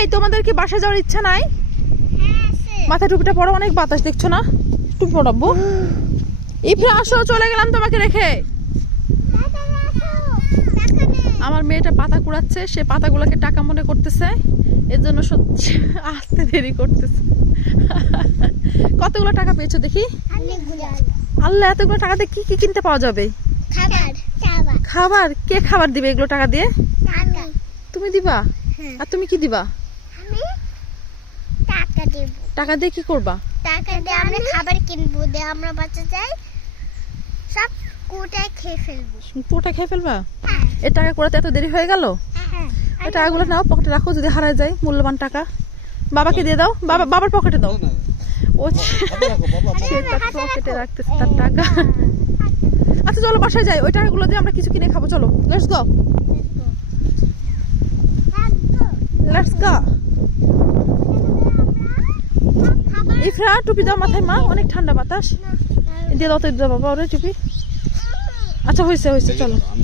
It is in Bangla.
এই তোমাদের কি বাসা যাওয়ার ইচ্ছা নাই? মাথায় টুপিটা পরো, অনেক বাতাস দেখছো না? টুপি পরাবো। ইফরা আসো, চলে গেলাম তোমাকে রেখে। আমার মেয়েটা পাতা কুড়াচ্ছে, সে পাতাগুলোকে টাকা মনে করতেছে, এর জন্য আসতে দেরি করতেছে। কতগুলো টাকা পেয়েছো দেখি? আল্লাহ, এতগুলো টাকা দিয়ে কি কি কিনতে পাওয়া যাবে? খাবার? কে খাবার দিবে এগুলো টাকা দিয়ে? তুমি দিবা? আর তুমি কি দিবা? টাকা দিয়ে কি করবা? টাকা দিয়ে আমরা খাবার কিনবো, দিয়ে আমরা বাচ্চা যাই সব কোটায় খেয়ে ফেলবো। পুরোটা খেয়ে ফেলবা? এই টাকা কুড়াতে এত দেরি হয়ে গেল? এই টাকাগুলো নাও, পকেটে রাখো, যদি হারায় যায় মূল্যবান টাকা। বাবাকে দিয়ে দাও, বাবার পকেটে দাও। ও সে তার পকেটে রাখতেছে তার টাকা। আচ্ছা চলো বাসায় যাই, ওই টাকাগুলো দিয়ে আমরা কিছু কিনে খাবো। চলো, let's go, let's go. Ifra টুপি দাও মাথায়, মা অনেক ঠান্ডা বাতাস। দিয়ে দাও তো, বাবা ওরে টুপি। আচ্ছা হয়েছে হয়েছে, চলো।